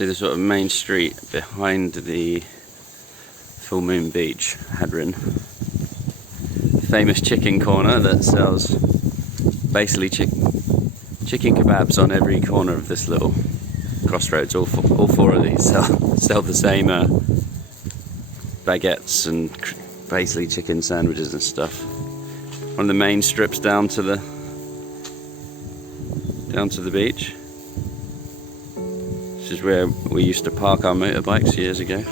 See the sort of main street behind the Full Moon Beach, Hadrin. Famous chicken corner that sells basically chicken kebabs on every corner of this little crossroads. All four of these sell the same baguettes and basically chicken sandwiches and stuff. On the main strips down to the beach. This is where we used to park our motorbikes years ago.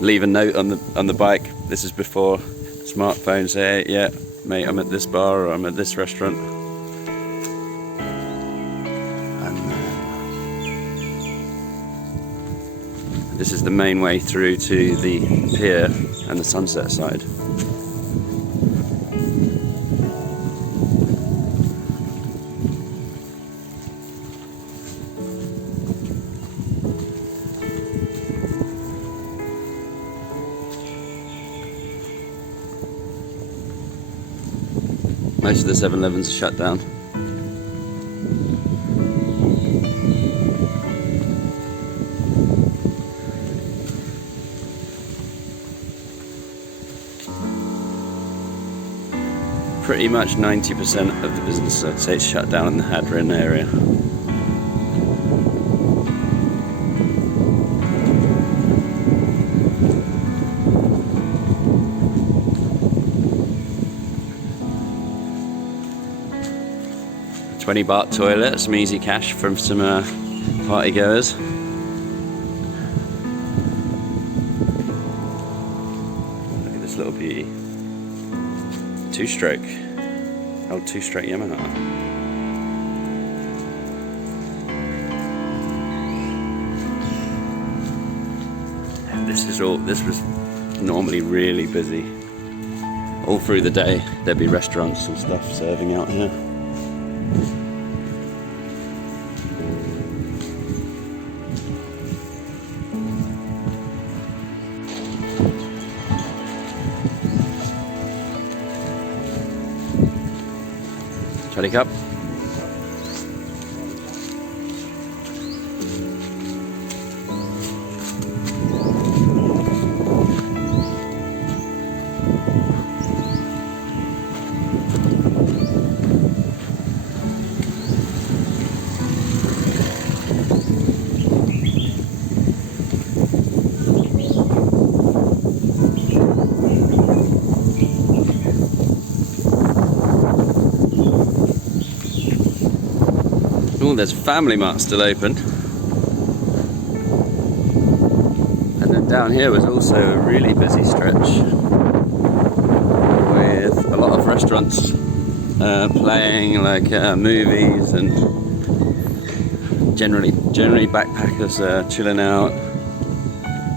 Leave a note on the bike. This is before smartphones. Say, yeah, mate, I'm at this bar or I'm at this restaurant. And this is the main way through to the pier and the sunset side. Most of the 7-Elevens are shut down. Pretty much 90% of the business, I'd say, is shut down in the Hadrin area. $20 toilet, some easy cash from some party goers. Look at this little beauty. Two-stroke. Old two-stroke Yamaha. And this was normally really busy. All through the day there'd be restaurants and stuff serving out here. Toddy cup. Oh, there's Family Mart still open. And then down here was also a really busy stretch with a lot of restaurants playing like movies, and generally backpackers chilling out,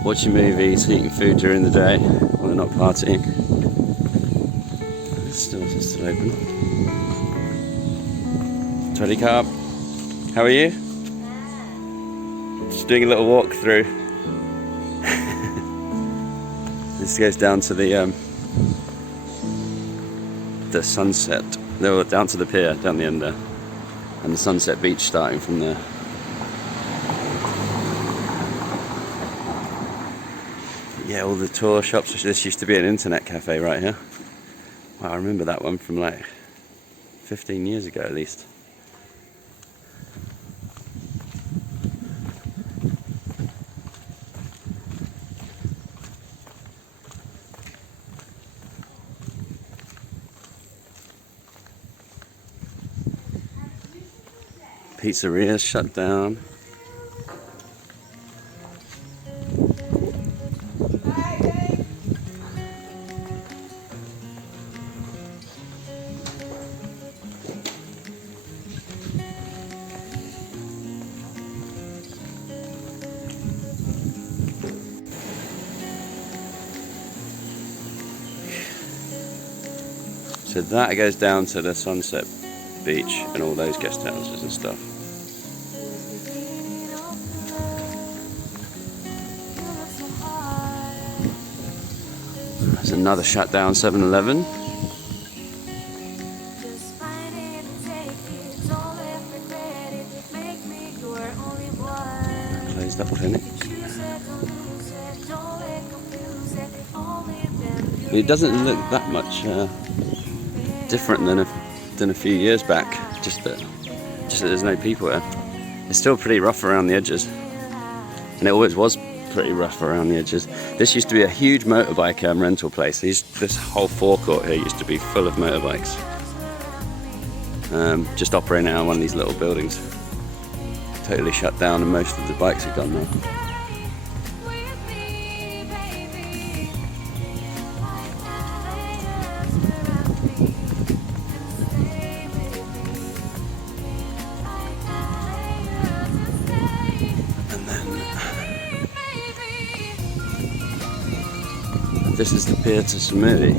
watching movies, eating food during the day when they're not partying. It's still open. Toddy Carp. How are you? Just doing a little walk through. This goes down to the sunset. No, down to the pier down the end there, and the Sunset Beach starting from there. Yeah, all the tour shops. This used to be an internet cafe right here. Wow, I remember that one from like 15 years ago at least. Pizzeria's shut down. So that goes down to the Sunset Beach and all those guest houses and stuff. There's another shut down 7-Eleven. one-stop clinic. It doesn't look that much different than a few years back. Just that there's no people here. It's still pretty rough around the edges, and it always was pretty rough around the edges. This used to be a huge motorbike rental place. This whole forecourt here used to be full of motorbikes, just operating out of one of these little buildings. Totally shut down, and most of the bikes are gone now. This is the pier to Samui.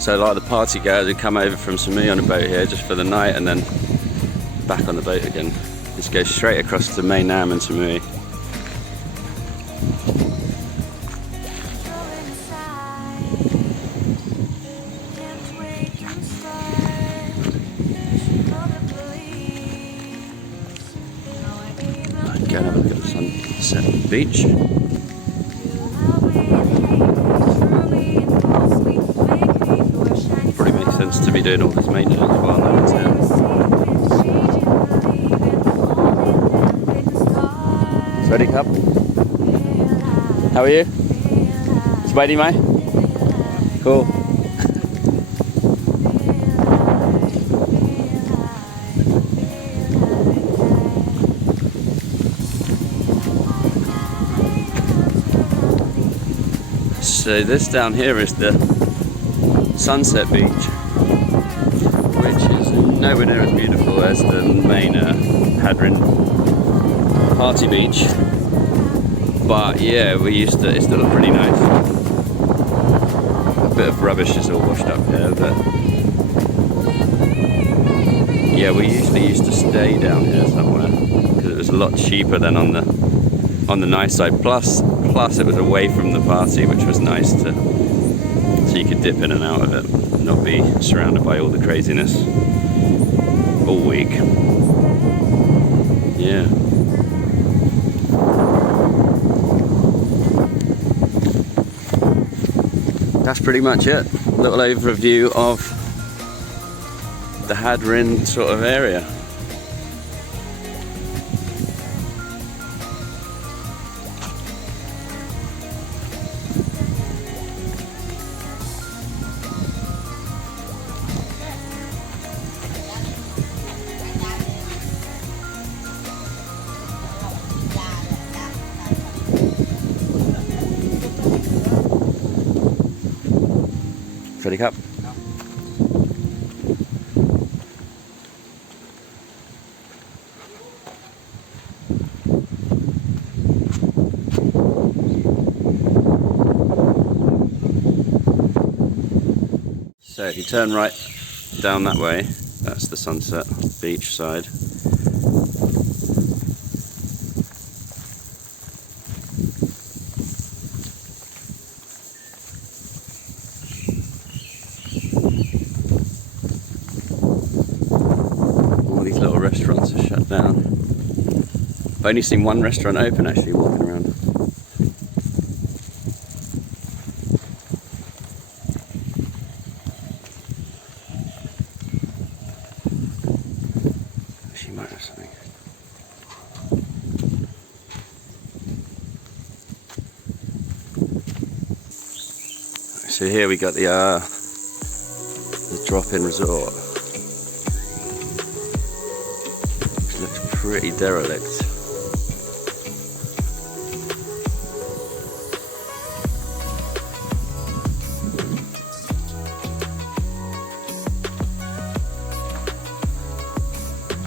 So like the party goers would come over from Samui on a boat here just for the night and then back on the boat again. This goes straight across to Mae Nam and Samui. Go and have a look at the sunset beach. Probably makes sense to be doing all this maintenance while no one's here. Ready, Cup? How are you? Spidey, Mai? Cool. So this down here is the sunset beach, which is nowhere near as beautiful as the main Hadrin party beach. But yeah, it's still pretty nice. A bit of rubbish is all washed up here, but yeah, we usually used to stay down here somewhere because it was a lot cheaper than on the nice side. Plus it was away from the party, which was nice so you could dip in and out of it, and not be surrounded by all the craziness all week. Yeah. That's pretty much it. Little overview of the Hadrin sort of area. Ready, Cup? So if you turn right down that way, that's the sunset beach side. Restaurants are shut down. I've only seen one restaurant open actually walking around. She might have something. So here we got the drop-in resort. Pretty derelict.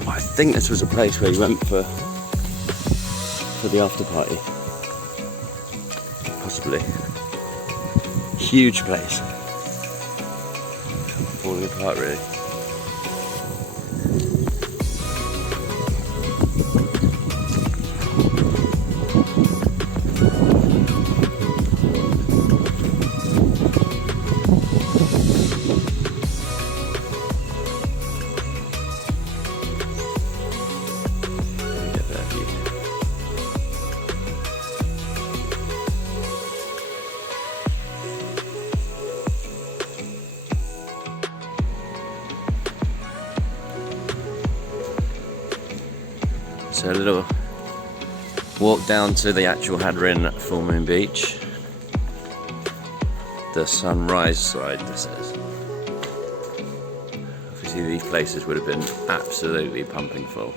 I think this was a place where you went for the after party. Possibly. Huge place. Falling apart really. So a little walk down to the actual Hadrin Full Moon Beach. The sunrise side, this is. Obviously these places would have been absolutely pumping full.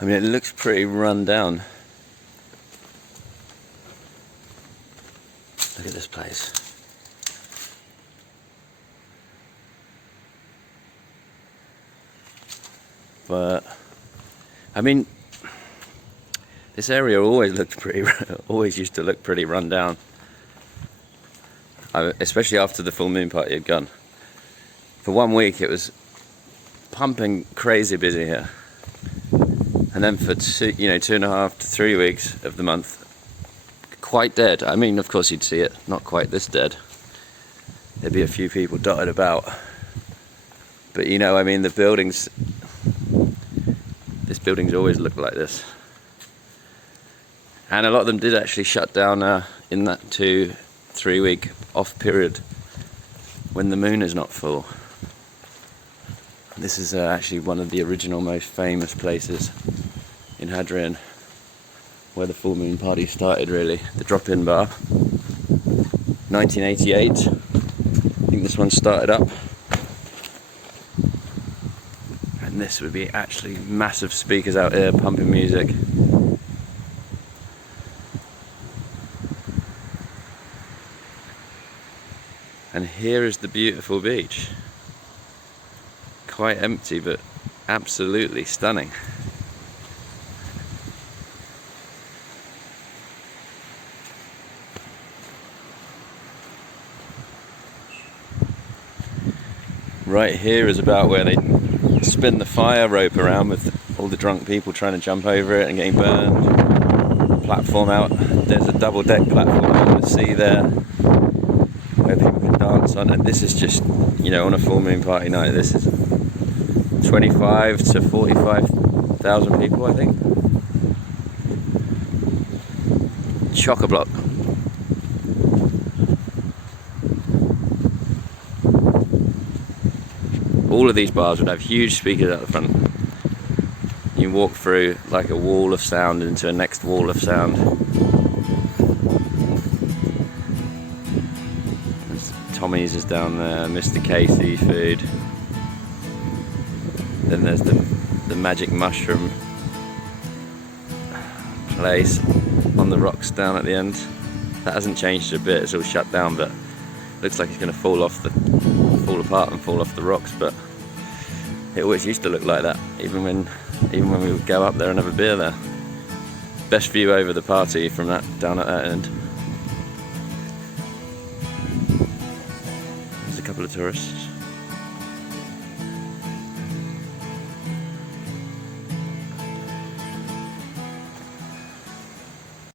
I mean, it looks pretty run down. Look at this place. But, I mean, this area always used to look pretty run down. Especially after the full moon party had gone. For 1 week it was pumping crazy busy here. And then for 2.5 to 3 weeks of the month, quite dead. I mean, of course you'd see it, not quite this dead. There'd be a few people dotted about. But I mean, this building's always looked like this. And a lot of them did actually shut down in that 2-3 week off period when the moon is not full. This is actually one of the original most famous places in Hadrian, where the full moon party started, really. The drop-in bar. 1988. I think this one started up. And this would be actually massive speakers out here pumping music. And here is the beautiful beach. Quite empty, but absolutely stunning. Right here is about where they spin the fire rope around with all the drunk people trying to jump over it and getting burned. Platform out. There's a double deck platform out in the sea there where people can dance on. And this is just, on a full moon party night, this is 25 to 45,000 people, I think. Chock-a-block. All of these bars would have huge speakers out the front. You walk through like a wall of sound into a next wall of sound. Tommy's is down there, Mr. K Seafood. Then there's the Magic Mushroom place on the rocks down at the end. That hasn't changed a bit, it's all shut down, but looks like it's going to fall apart and fall off the rocks. But it always used to look like that, even when we would go up there and have a beer there. Best view over the party from down at that end. There's a couple of tourists.